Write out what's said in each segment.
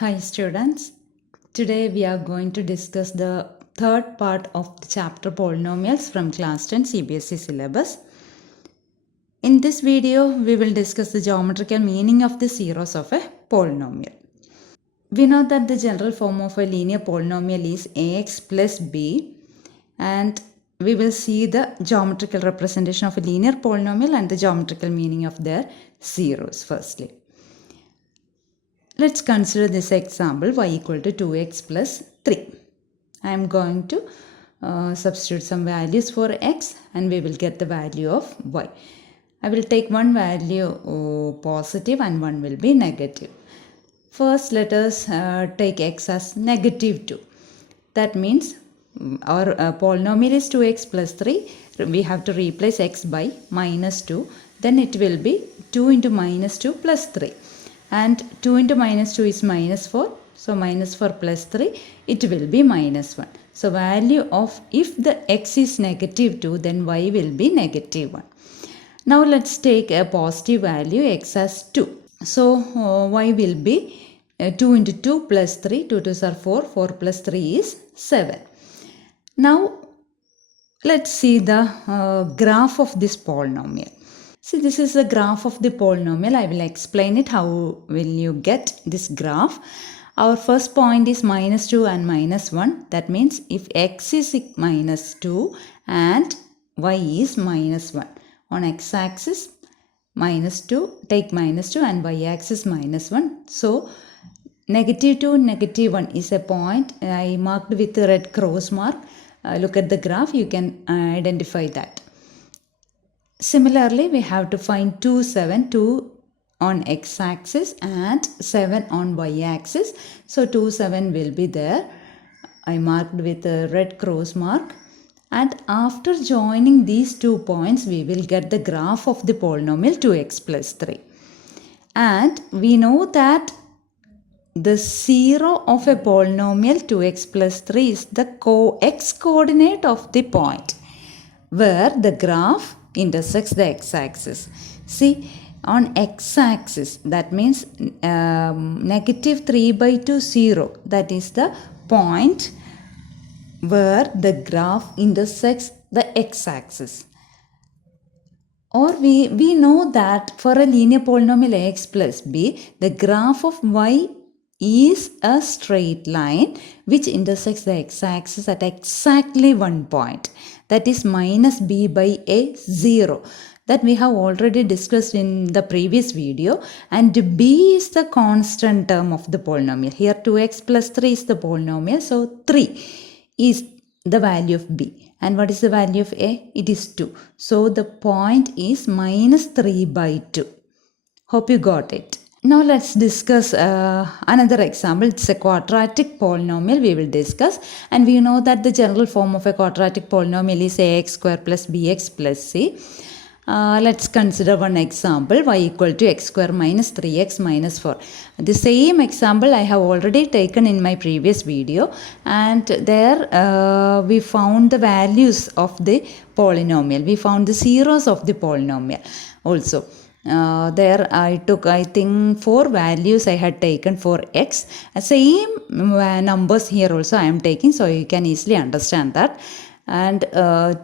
Hi students, today we are going to discuss the third part of the chapter Polynomials from class 10 CBSE syllabus. In this video, we will discuss the geometrical meaning of the zeros of a polynomial. We know that the general form of a linear polynomial is ax plus b, and we will see the geometrical representation of a linear polynomial and the geometrical meaning of their zeros firstly. Let's consider this example y equal to 2x plus 3. I am going to substitute some values for x and we will get the value of y. I will take one value positive and one will be negative. First, let us take x as negative 2. That means our polynomial is 2x plus 3. We have to replace x by minus 2. Then it will be 2 into minus 2 plus 3. And 2 into minus 2 is minus 4. So minus 4 plus 3, it will be minus 1. So value of, if the x is negative 2, then y will be negative 1. Now let's take a positive value, x as 2. So y will be 2 into 2 plus 3, 2 2s are 4, 4 plus 3 is 7. Now let's see the graph of this polynomial. See, this is the graph of the polynomial. I will explain it. How will you get this graph? Our first point is minus 2 and minus 1. That means if x is minus 2 and y is minus 1. On x-axis, minus 2, take minus 2 and y-axis minus 1. So, negative 2, negative 1 is a point. I marked with a red cross mark. Look at the graph, you can identify that. Similarly, we have to find 2, 7, 2 on x-axis and 7 on y-axis. So, 2, 7 will be there. I marked with a red cross mark. And after joining these 2 points, we will get the graph of the polynomial 2x plus 3. And we know that the zero of a polynomial 2x plus 3 is the x-coordinate of the point where the graph intersects the x-axis. See, on x-axis, that means negative 3 by 2, 0. That is the point where the graph intersects the x-axis. Or we know that for a linear polynomial ax plus b, the graph of y is a straight line which intersects the x-axis at exactly one point. That is minus b by a 0. That we have already discussed in the previous video, and b is the constant term of the polynomial. Here 2x plus 3 is the polynomial, so 3 is the value of b. And what is the value of a? It is 2. So the point is minus 3 by 2. Hope you got it. Now let's discuss another example. It's a quadratic polynomial we will discuss, and we know that the general form of a quadratic polynomial is ax square plus bx plus c. Let's consider one example, y equal to x square minus 3x minus 4. The same example I have already taken in my previous video, and there we found the values of the polynomial. We found the zeros of the polynomial also. There I took, I think, 4 values I had taken for x. Same numbers here also I am taking, so you can easily understand that. And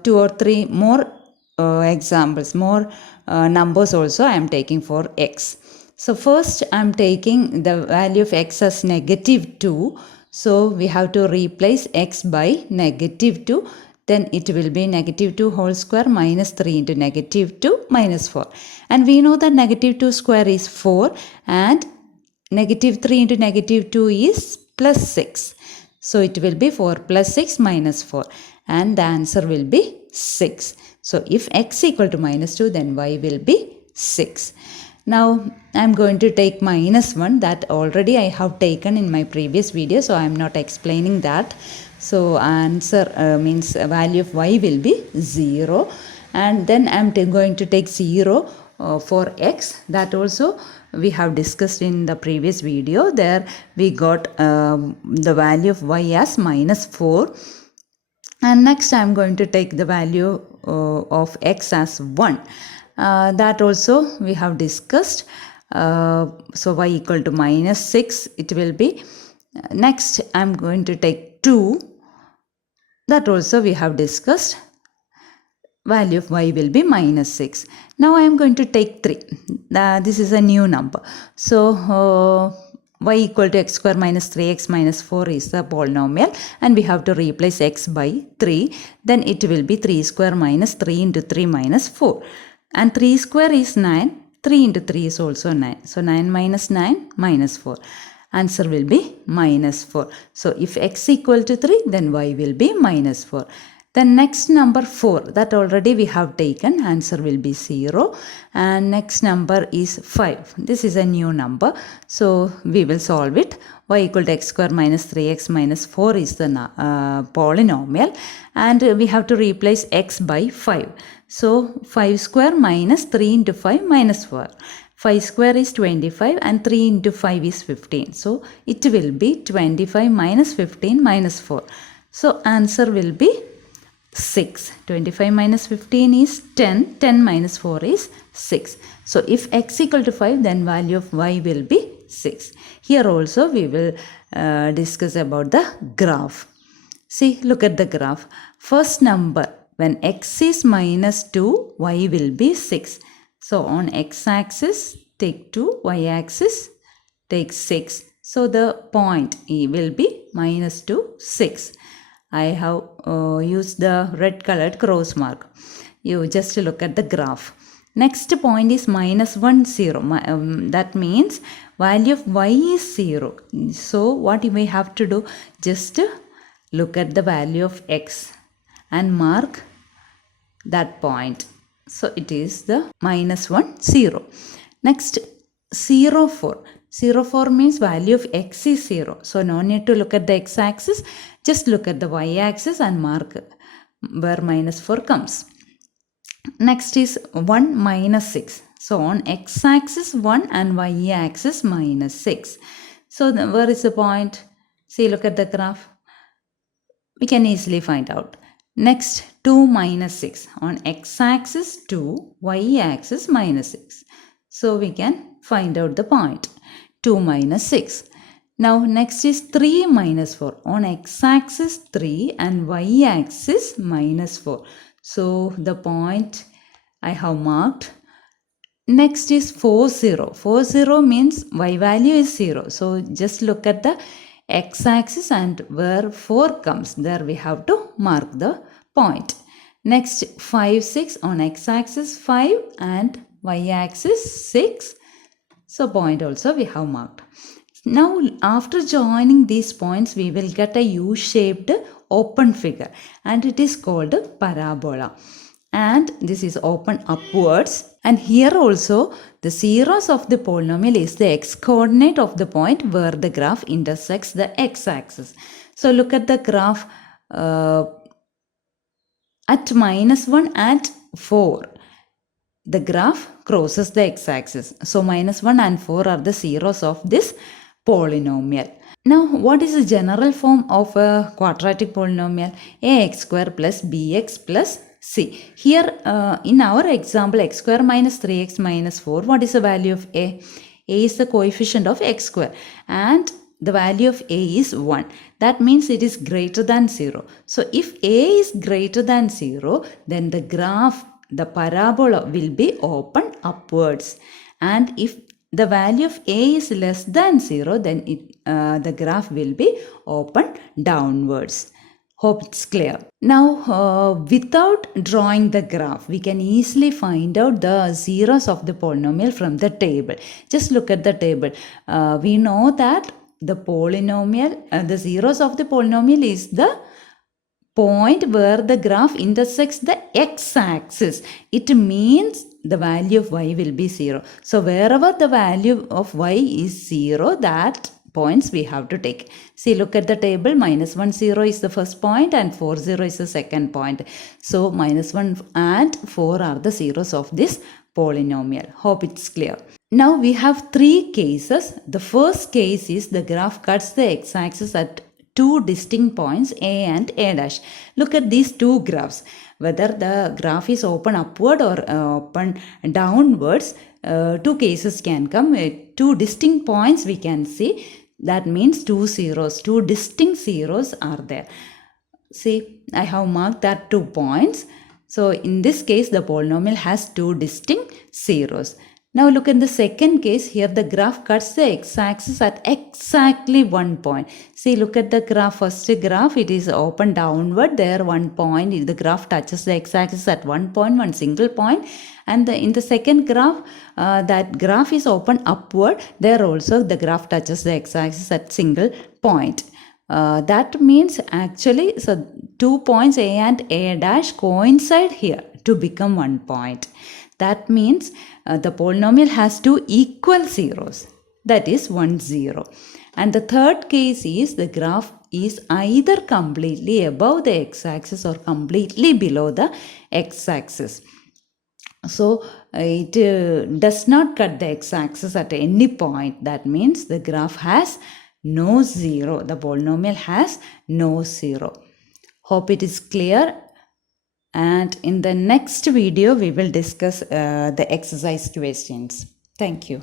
2 or 3 more examples, more numbers also I am taking for x. So first I am taking the value of x as negative 2. So we have to replace x by negative 2. Then it will be negative 2 whole square minus 3 into negative 2 minus 4. And we know that negative 2 square is 4 and negative 3 into negative 2 is plus 6. So it will be 4 plus 6 minus 4. And the answer will be 6. So if x equal to minus 2, then y will be 6. Now I am going to take minus 1. That already I have taken in my previous video. So I am not explaining that. So answer means value of y will be 0. And then I am going to take 0 for x. That also we have discussed in the previous video. There we got the value of y as minus 4. And next I am going to take the value of x as 1. That also we have discussed. So y equal to minus 6 it will be. Next I am going to take 2. That also we have discussed. Value of y will be minus 6. Now I am going to take 3. This is a new number. So y equal to x square minus 3x minus 4 is the polynomial, and we have to replace x by 3. Then it will be 3 square minus 3 into 3 minus 4. And 3 square is 9. 3 into 3 is also 9. So 9 minus 9 minus 4. Answer will be minus 4. So if x equal to 3, then y will be minus 4. Then next number 4, that already we have taken, answer will be 0. And next number is 5. This is a new number, so we will solve it. Y equal to x square minus 3x minus 4 is the polynomial, and we have to replace x by 5. So 5 square minus 3 into 5 minus 4. 5 square is 25 and 3 into 5 is 15. So it will be 25 minus 15 minus 4. So answer will be 6. 25 minus 15 is 10. 10 minus 4 is 6. So if x equal to 5, then value of y will be 6. Here also we will discuss about the graph. See, look at the graph. First number, when x is minus 2, y will be 6. So on x-axis take 2, y-axis take 6. So the point E will be minus 2, 6. I have used the red colored cross mark. You just look at the graph. Next point is minus 1, 0. That means value of y is 0. So what we have to do? Just look at the value of x and mark that point. So it is the minus 1, 0. Next 0, 4. 0, 4 means value of x is 0. So no need to look at the x-axis. Just look at the y-axis and mark where minus 4 comes. Next is 1 minus 6. So on x-axis 1 and y-axis minus 6. So where is the point? See, look at the graph. We can easily find out. Next 2 minus 6. On x-axis 2, y-axis minus 6. So we can find out the point. 2 minus 6. Now next is 3 minus 4. On x-axis 3 and y-axis minus 4. So the point I have marked. Next is 4, 0. 4, 0 means y value is 0. So just look at the x-axis and where 4 comes, there we have to mark the point. Next 5, 6. On x-axis 5 and y-axis 6. So point also we have marked. Now after joining these points, we will get a U-shaped open figure, and it is called parabola. And this is open upwards. And here also the zeros of the polynomial is the x-coordinate of the point where the graph intersects the x-axis. So look at the graph at minus 1 and 4. The graph crosses the x-axis. So minus 1 and 4 are the zeros of this polynomial. Now what is the general form of a quadratic polynomial? Ax square plus bx plus c. Here in our example, x square minus 3x minus 4, what is the value of a? A is the coefficient of x square and the value of a is 1. That means it is greater than 0. So if a is greater than 0, then the graph, the parabola will be open upwards. And if the value of a is less than 0, then the graph will be open downwards. Hope it's clear. Now, without drawing the graph, we can easily find out the zeros of the polynomial from the table. Just look at the table. We know that the polynomial, the zeros of the polynomial is the point where the graph intersects the x-axis. It means the value of y will be 0. So wherever the value of y is 0, that points we have to take. See, look at the table. Minus 1, 0 is the first point and 4, 0 is the second point. So minus 1 and 4 are the zeros of this polynomial. Hope it's clear. Now we have three cases. The first case is the graph cuts the x-axis at two distinct points A and A dash. Look at these two graphs. Whether the graph is open upward or open downwards, two cases can come. Two distinct points we can see. That means two zeros. Two distinct zeros are there. See, I have marked that 2 points. So in this case, the polynomial has two distinct zeros. Now look at the second case. Here the graph cuts the x-axis at exactly 1 point. See, look at the graph. First graph, it is open downward. There 1 point. The graph touches the x-axis at 1 point, one single point. And in the second graph, that graph is open upward. There also the graph touches the x-axis at single point. That means actually, so 2 points A and A dash coincide here to become 1 point. That means the polynomial has two equal zeros. That is 1, 0. And the third case is the graph is either completely above the x-axis or completely below the x-axis. So it does not cut the x-axis at any point. That means the graph has no zero. The polynomial has no zero. Hope it is clear. And in the next video, we will discuss the exercise questions. Thank you.